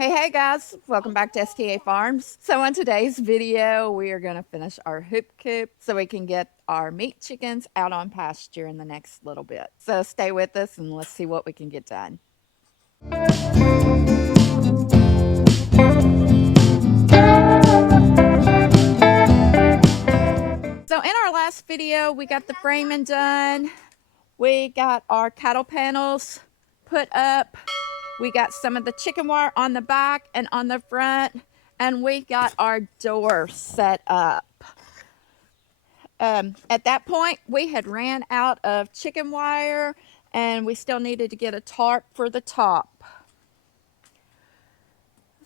Hey guys, welcome back to STA Farms. So on today's video, we are going to finish our hoop coop so we can get our meat chickens out on pasture in the next little bit. So stay with us and let's see what we can get done. So in our last video, we got the framing done. We got our cattle panels put up. We got some of the chicken wire on the back and on the front, and we got our door set up. At that point, we had ran out of chicken wire, and we still needed to get a tarp for the top.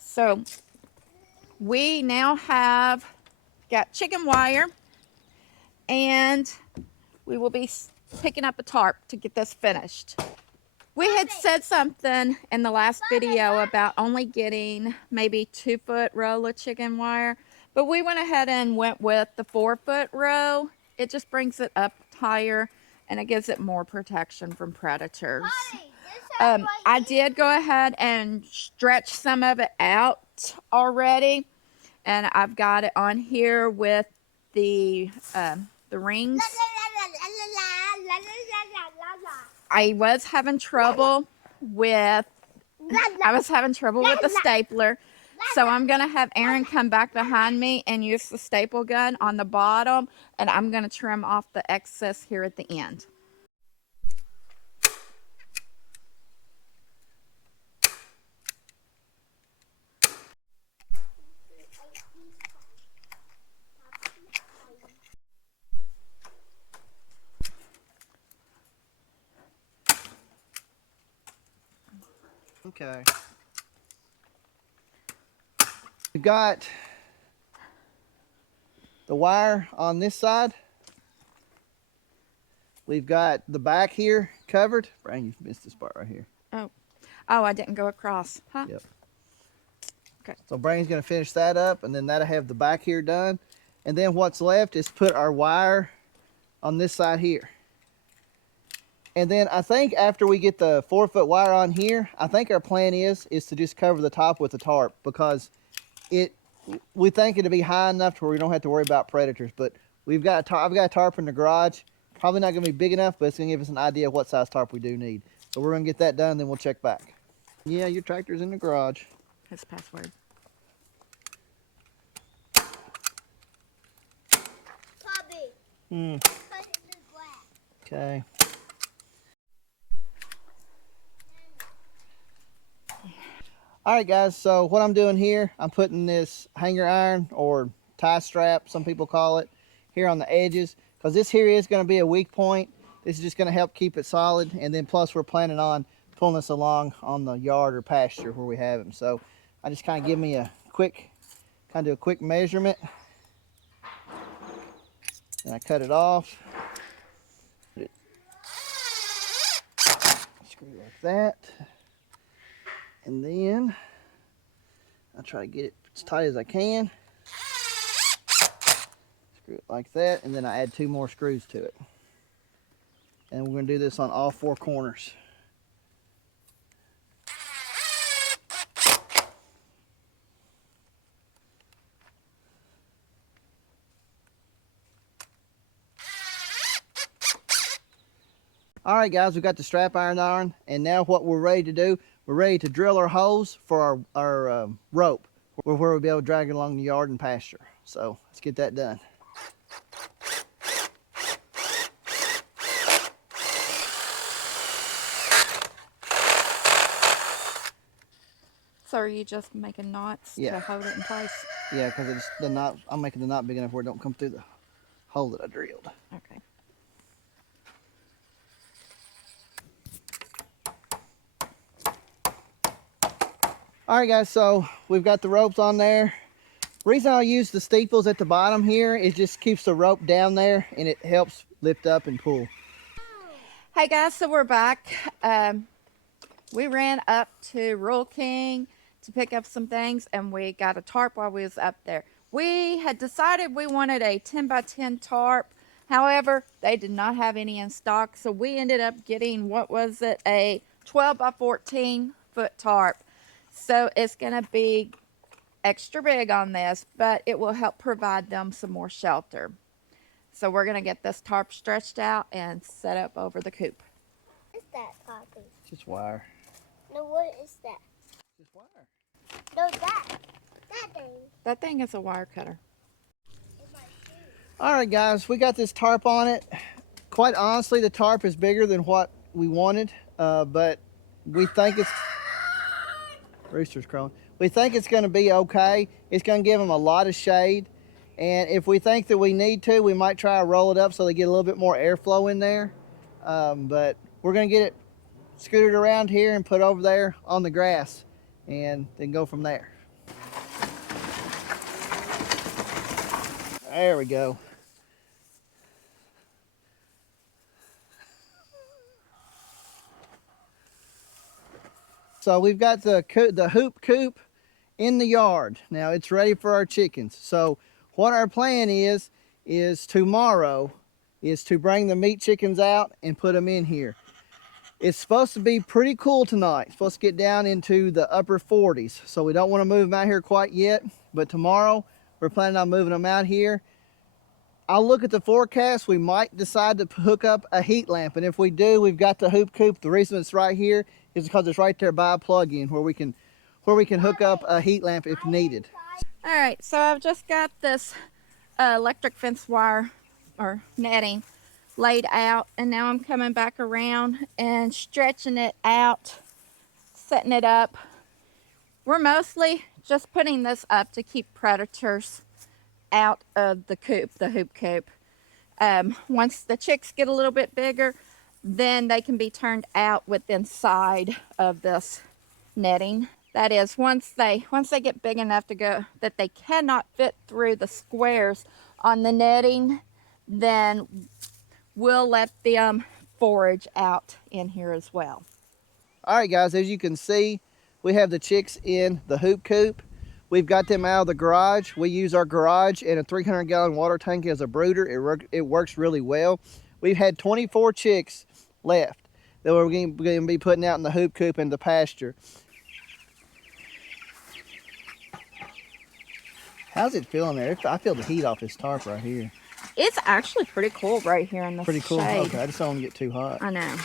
So we now have got chicken wire, and we will be picking up a tarp to get this finished. We had said something in the last video about only getting maybe 2-foot roll of chicken wire, but we went ahead and went with the 4-foot row. It just brings it up higher and it gives it more protection from predators. I did go ahead and stretch some of it out already, and I've got it on here with the rings. I was having trouble with the stapler, so I'm gonna have Aaron come back behind me and use the staple gun on the bottom, and I'm gonna trim off the excess here at the end. Okay. We've got the wire on this side. We've got the back here covered. Brian, you've missed this part right here. Oh, I didn't go across, huh? Yep. Okay. So Brian's going to finish that up, and then that'll have the back here done. And then what's left is put our wire on this side here. And then I think after we get the 4-foot wire on here, I think our plan is to just cover the top with the tarp, because we think it'll be high enough to where we don't have to worry about predators. But I've got a tarp in the garage. Probably not going to be big enough, but it's going to give us an idea of what size tarp we do need. So we're going to get that done, then we'll check back. Yeah, your tractor's in the garage. That's the password. Bobby. Okay. Alright guys, so what I'm doing here, I'm putting this hanger iron or tie strap, some people call it, here on the edges, because this here is going to be a weak point. This is just going to help keep it solid, and then plus we're planning on pulling this along on the yard or pasture where we have them. So I just kind of give me a quick measurement, and I cut it off. Screw it like that. And then I try to get it as tight as I can. Screw it like that, and then I add 2 more screws to it. And we're going to do this on all 4 corners. Alright guys, we got the strap iron on, and now what we're ready to do, we're ready to drill our holes for our rope, where we'll be able to drag it along the yard and pasture. So let's get that done. So are you just making knots to hold it in place? Yeah, because the knot, I'm making the knot big enough where it don't come through the hole that I drilled. Okay. Alright guys, so we've got the ropes on there. Reason I use the steeples at the bottom here is just keeps the rope down there, and it helps lift up and pull. Hey guys, so we're back. We ran up to Rural King to pick up some things, and we got a tarp while we was up there. We had decided we wanted a 10 by 10 tarp. However, they did not have any in stock, so we ended up getting, what was it, a 12 by 14 foot tarp. So it's going to be extra big on this, but it will help provide them some more shelter. So we're going to get this tarp stretched out and set up over the coop. What is that, Poppy? Just wire. No, what is that? Just wire. No, that thing. That thing is a wire cutter. All right, guys, we got this tarp on it. Quite honestly, the tarp is bigger than what we wanted, but we think it's... Rooster's crowing. We think it's going to be okay. It's going to give them a lot of shade. And if we think that we need to, we might try to roll it up so they get a little bit more airflow in there. But we're going to get it scooted around here and put over there on the grass and then go from there. There we go. So we've got the hoop coop in the yard. Now it's ready for our chickens. So what our plan is tomorrow is to bring the meat chickens out and put them in here. It's supposed to be pretty cool tonight. It's supposed to get down into the upper 40s. So we don't want to move them out here quite yet, but tomorrow we're planning on moving them out here. I'll look at the forecast. We might decide to hook up a heat lamp, and if we do, we've got the hoop coop. The reason it's right here is because it's right there by a plug-in where we can hook up a heat lamp if needed. All right, so I've just got this electric fence wire or netting laid out, and now I'm coming back around and stretching it out, setting it up. We're mostly just putting this up to keep predators out of the coop, the hoop coop. Once the chicks get a little bit bigger, then they can be turned out with inside of this netting. That is, once they get big enough to go that they cannot fit through the squares on the netting, then we'll let them forage out in here as well. All right, guys, as you can see, we have the chicks in the hoop coop. We've got them out of the garage. We use our garage and a 300-gallon water tank as a brooder. It works really well. We've had 24 chicks left that we're going to be putting out in the hoop coop and the pasture. How's it feeling there? I feel the heat off this tarp right here. It's actually pretty cool right here in the Pretty cool. shade. Okay, I just don't want to get too hot. I know.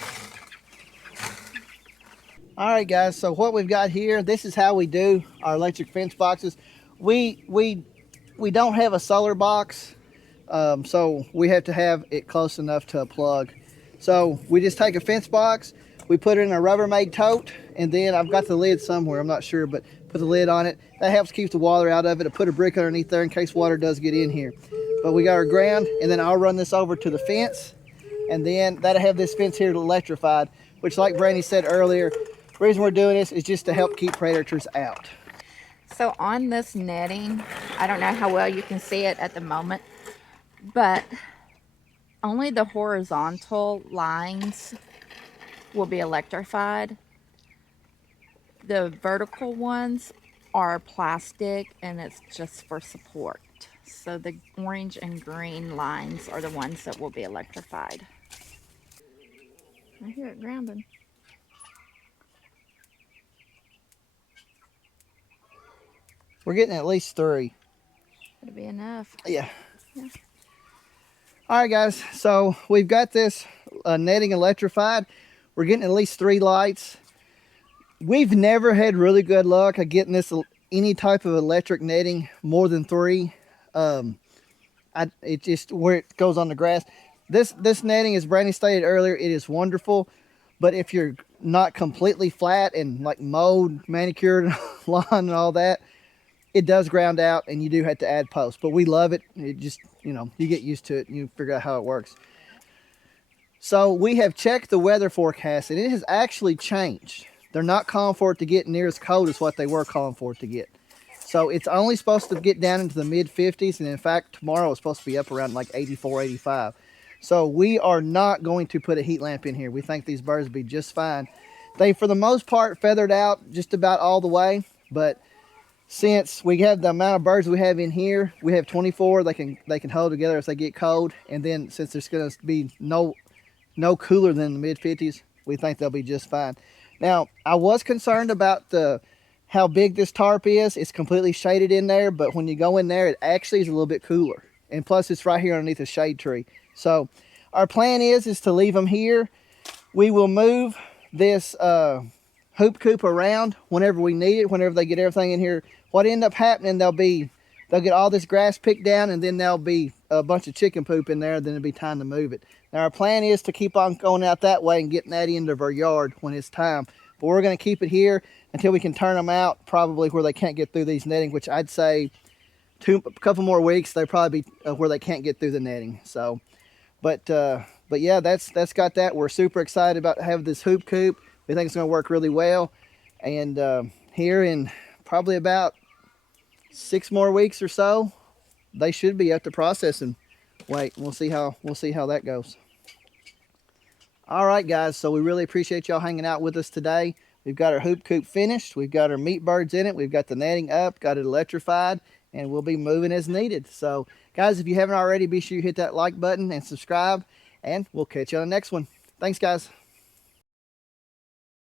All right, guys, so what we've got here, this is how we do our electric fence boxes. We don't have a solar box, so we have to have it close enough to a plug. So we just take a fence box, we put it in a Rubbermaid tote, and then I've got the lid somewhere, I'm not sure, but put the lid on it. That helps keep the water out of it. I put a brick underneath there in case water does get in here. But we got our ground, and then I'll run this over to the fence, and then that'll have this fence here electrified, which, like Brandy said earlier, the reason we're doing this is just to help keep predators out. So on this netting, I don't know how well you can see it at the moment, but only the horizontal lines will be electrified. The vertical ones are plastic and it's just for support. So the orange and green lines are the ones that will be electrified. I hear it grounding. We're getting at least 3. It'll be enough. Yeah. All right, guys, so we've got this netting electrified. We're getting at least 3 lights. We've never had really good luck at getting this any type of electric netting more than 3. It just where it goes on the grass. This netting, as Brandy stated earlier, it is wonderful. But if you're not completely flat and like mowed, manicured lawn and all that, it does ground out and you do have to add posts. But we love it. It just, you know, you get used to it and you figure out how it works. So we have checked the weather forecast and it has actually changed. They're not calling for it to get near as cold as what they were calling for it to get. So it's only supposed to get down into the mid 50s. And in fact, tomorrow it's supposed to be up around like 84, 85. So we are not going to put a heat lamp in here. We think these birds will be just fine. They, for the most part, feathered out just about all the way. But since we have the amount of birds we have in here, we have 24. They can hold together if they get cold. And then since there's going to be no cooler than the mid 50s, we think they'll be just fine. Now, I was concerned about the how big this tarp is. It's completely shaded in there, but when you go in there, it actually is a little bit cooler. And plus, it's right here underneath a shade tree. So our plan is to leave them here. We will move this hoop coop around whenever we need it, whenever they get everything in here. What end up happening, they'll get all this grass picked down, and then there'll be a bunch of chicken poop in there. Then it'll be time to move it. Now our plan is to keep on going out that way and getting that end of our yard when it's time. But we're going to keep it here until we can turn them out, probably where they can't get through these netting, which I'd say a couple more weeks they'll probably be where they can't get through the netting. So, but yeah, that's got that. We're super excited about having this hoop coop. We think it's going to work really well. And here in probably about 6 more weeks or so, they should be up to processing weight. We'll see how that goes. All right, guys. So we really appreciate y'all hanging out with us today. We've got our hoop coop finished. We've got our meat birds in it. We've got the netting up, got it electrified, and we'll be moving as needed. So, guys, if you haven't already, be sure you hit that like button and subscribe, and we'll catch you on the next one. Thanks, guys.